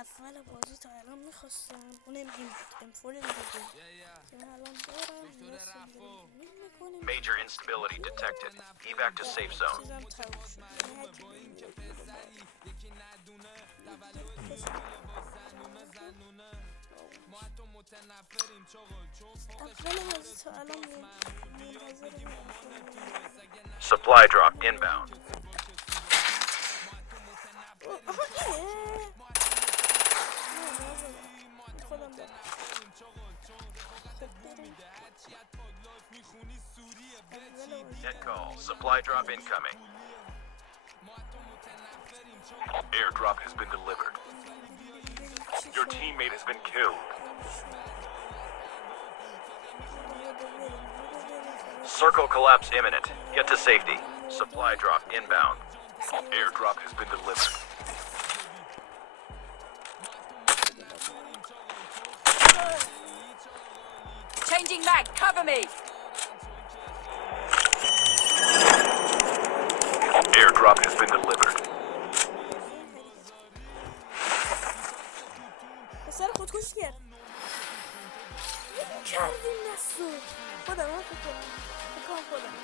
اول بازی تا الان میخواستم اونم M4 دیگه که من الان دارم میکنیم Major instability detected. Evac to safe zone. چیزم تموم شد یعنی هرچی اول بازی تا الان منتظرم Supply drop inbound. آها اینه خودم دارم Net call. Supply drop incoming. Airdrop has been delivered. Your teammate has been killed. Circle collapse imminent. Get to safety. Supply drop inbound. Airdrop has been delivered. Changing mag, cover me! Airdrop has been delivered. پسر خودکشی کرد کردیم دستو خودم هم فکر کنم خودم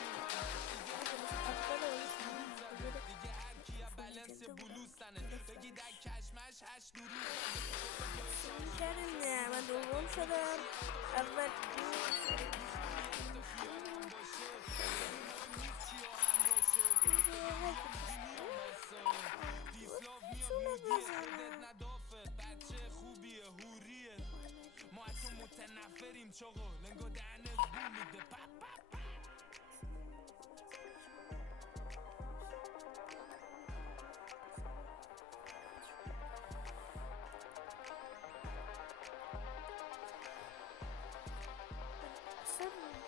کردیم نه من دوم شدم اول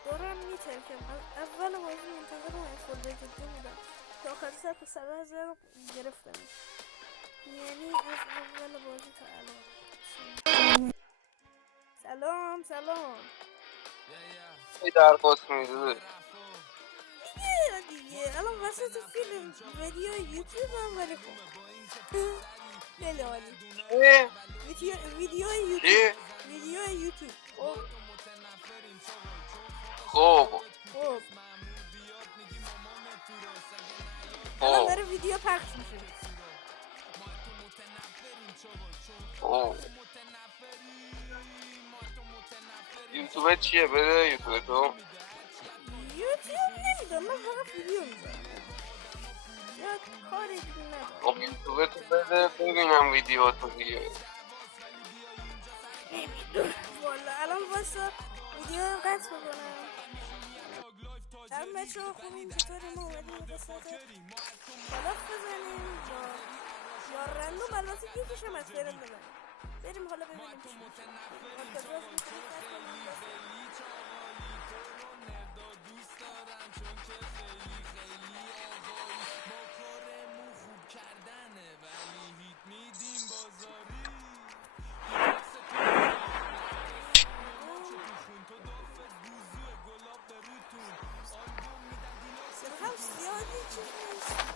دارم میترکم اول بازی منتظرم ایفول جدی بودم که آخر سر پسر هزار گرفتم یعنی از اول بازی تا الان سلام ای درخواست میده دیگه الان وسط فیلم ویدیو یوتیوب هم ولی کن خیلی عالی ویدیو یوتیوب خب الان داره ویدیو پخش میشه یوتیوب چیه؟ بده یوتیوب تو یوتیوب نمیدونم من فقط ویدیو میذارم یا کاری دیگه ندارم خب یوتیوب تو بده ببینم ویدیو تو دیگه نمیدونم والا الان واسه ویدیو قطع بکنم الان بچه ها خوبیم چطوری ما اومدیم قسمت کلاف بزنیم یا رندوم البته یکیشم از فرنده من بریم حالا ببینیم چی هم زیادی چیز نیست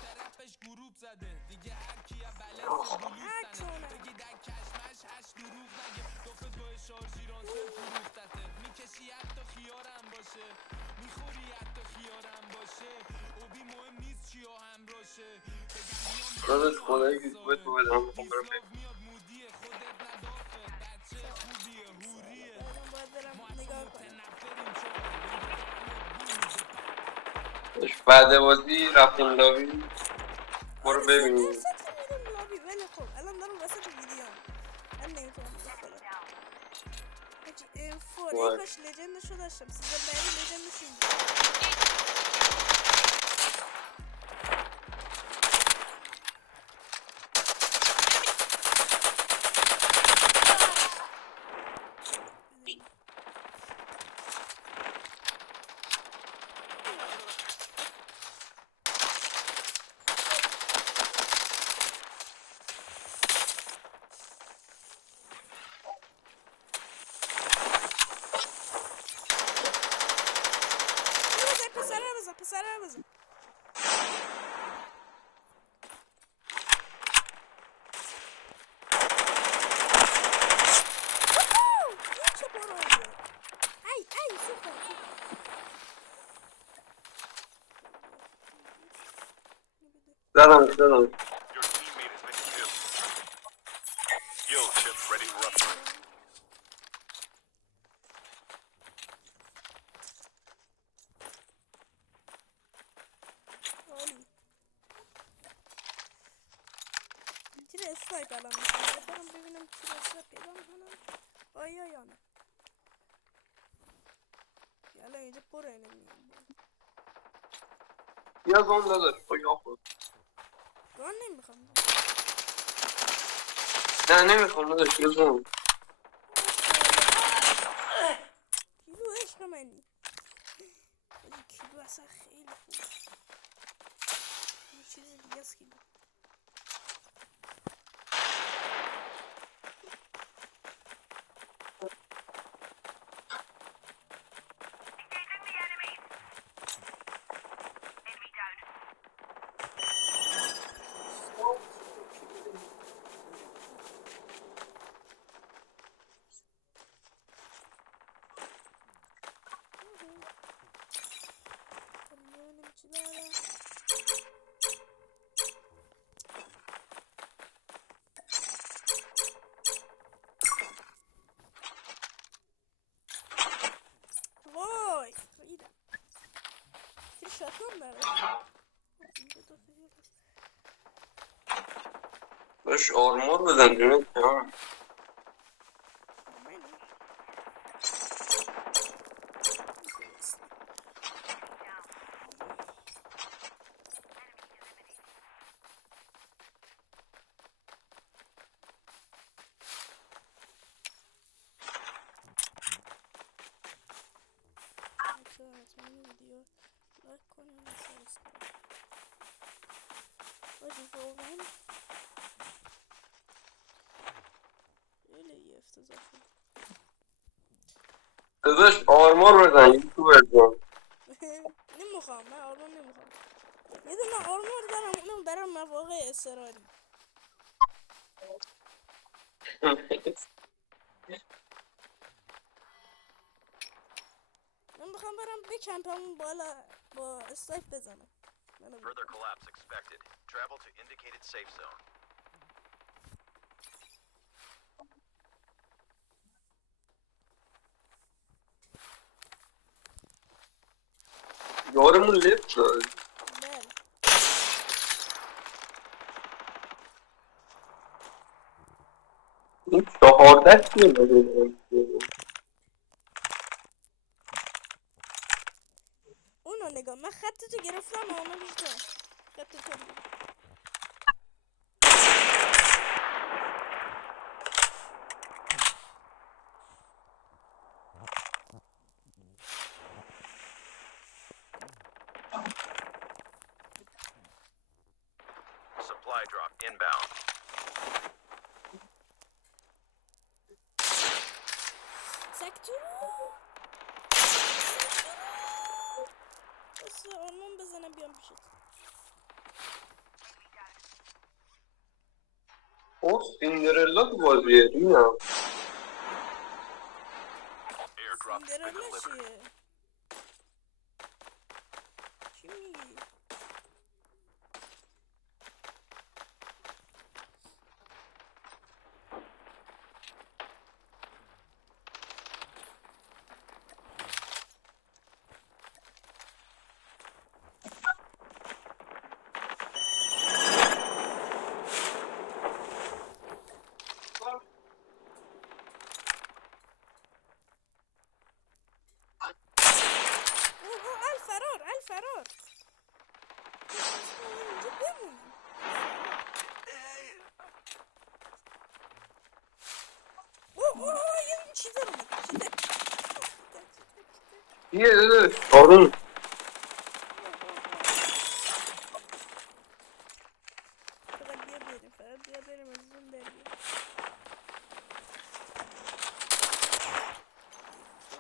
داداش خدای یوتیوب تو بده من میخوام برم ببینم بعد بازی رفتیم لابی برو ببینیم ولی خب الان دارم وسط ویدیو من نمیتونم فوری کاش لجندشو داشتم سیزن بعدی لجندشو پسره بزن زدم Your teammate has been killed. Skill chip ready for upgrade. عالی. تیر اسنایپ الان میخوام برم ببینم تیر اسنایپ پیدا میکنم آیا یا نه. یالا اینجا پر اینه یا گام داداش یا خود گان نمیخوام. نه نمیخوام داداش یا گام کیلو عشق منی. کیلو اصلا خیلی خوب. یه چیز دیگه است کیلو. وای ریدم. تیر شاتگان داره. باش آرمور بزن جونه تمام حتما ویدیو لایک کنیم و سابسکرایب. باشه واقعا خیلی افتضاح شد. داداش آرمور بزن یوتیوبر جان نمیخوام. من آرمور نمیخوام. یه دونه آرمور دارم اونم برای مواقع اضطراری. من میخوام برم بکمپم بالا با اسنایپ بزنم. Further collapse expected. Travel to indicated safe zone. یارمون لفت شد بله. این 14 کیه اونو نگاه. من خطتو گرفتم اما بیشتر خط تو Supply drop inbound. سکتو بس آرمان بزنم بیام پیشت. اوه سیندرلا تو بازیه میدونم Airdrop has been سیندرلا delivered. چیه؟ چی میگی؟ الفرار الفرار. اینجا بمونیم. اوه یه چیزا رو یه داداش آروم فقط بیا بریم. فقط بیا بریم از اون در بیا.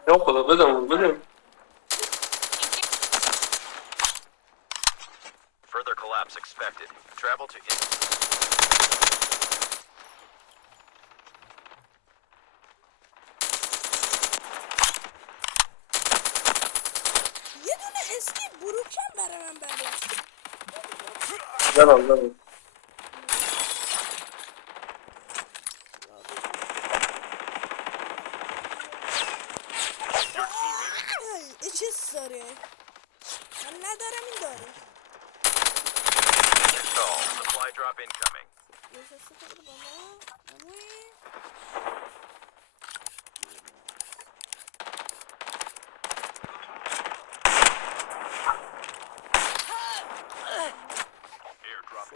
یا خدا بدم Further collapse expected. Travel to یه دونه اسکی بروکن برای من برداشت. زدم. چیز داره من ندارم این داره Call. Supply drop incoming. نشسته تو بده با ما اموی Airdrop.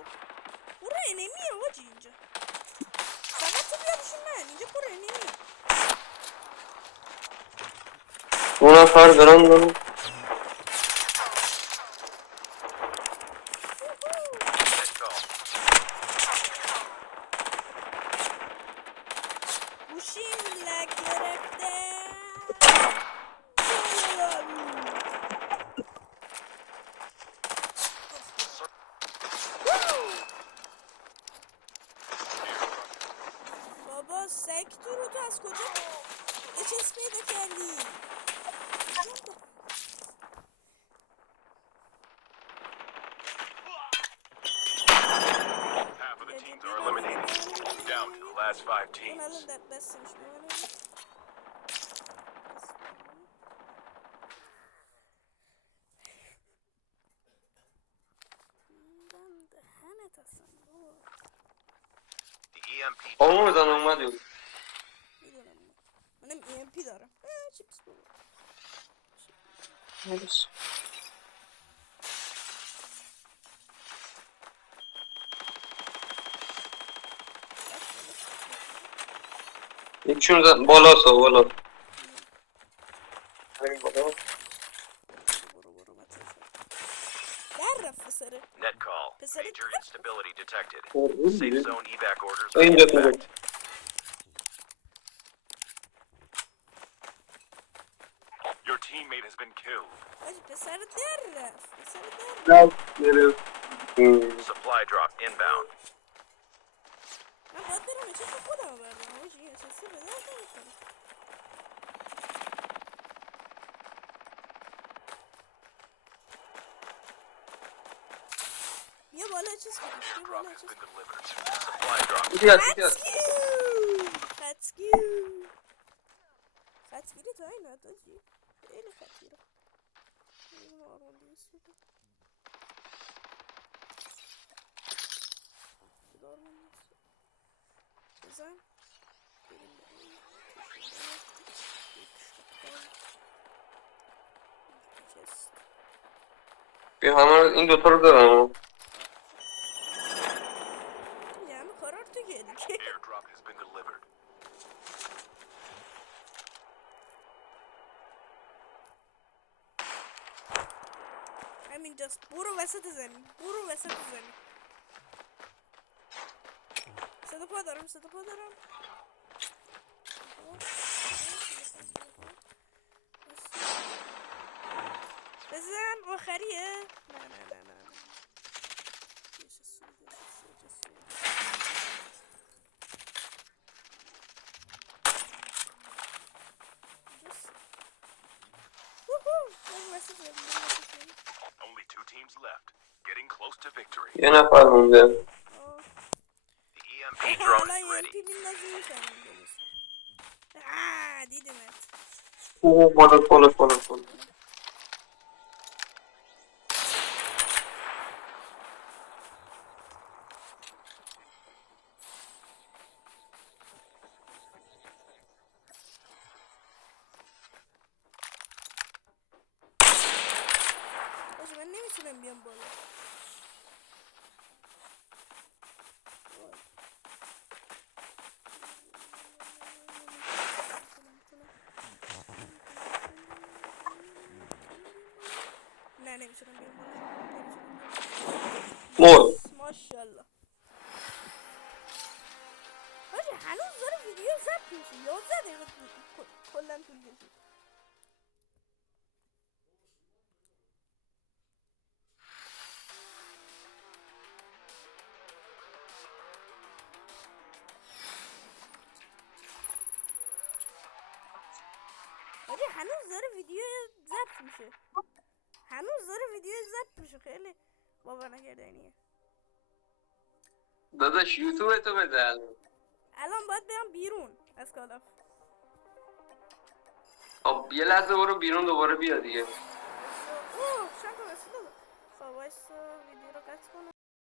برو انمیه واجی اینجا فقط تو بیا بشون من اینجا برو انمیه دو نفر دارن دارن. Net call. گوشیم لگ گرفته بابا سگ تو رو تو از کجا یه چیز پیدا کردی Half of the teams are eliminated. Down to the last 5 اون teams. الان دستش میمونه دهنت اصلا بابا The EMP آمون بزن اومدیم. میدونم منم EMP دارم چیپس بابا یکشون بالا سا بالا. بریم بالا. برو در رفت پسره net call. Pissed it. Major instability detected. Oh, Safe really? zone evac orders Oh, are you in just did effect. Your teammate has been killed. باشه پسر در رفت پسر در رفت نه گرفت. Supply drop inbound. من باید برم چه خودم بردم باشه یه چیزی به درد نمیخوره بیا بالا چیز کنش بیا Airdrop بالا has چیز been delivered. Supply drop. یکی هست یکی هست. خطگیری تا این حد آجی خیلی خطگیره این آرمان دیست بده خدا آرمان دیست بزن بریم بریم چست بیا همه این دوتا رو دارم. یعنی قرار تو گیری که Airdrop has been delivered. همینجاست برو وسط زمین برو وسط زمین صدا پا دارم صدا پا دارم بزن آخریه نه نه نه نه نه Only 2 teams left. Getting close to victory. یه نفر مونده. The EMP drone is ready. دیدمت اوه بالا بالا بالا بالا. باشه من نمیتونم بیام بالا نه نمیتونم بیام بالا نمیتونم بیام بالا مول. ماشاءالله باشه هنوز داره ویدیو ضبط میشه 11 دقیقه کلا طول کشید باشه هنوز داره ویدیو ضبط میشه خیلی باور نکردنیه داداش یوتیوب تو بده الان باید برم بیرون از کالاف. خب یه لحظه برو بیرون دوباره بیا دیگه.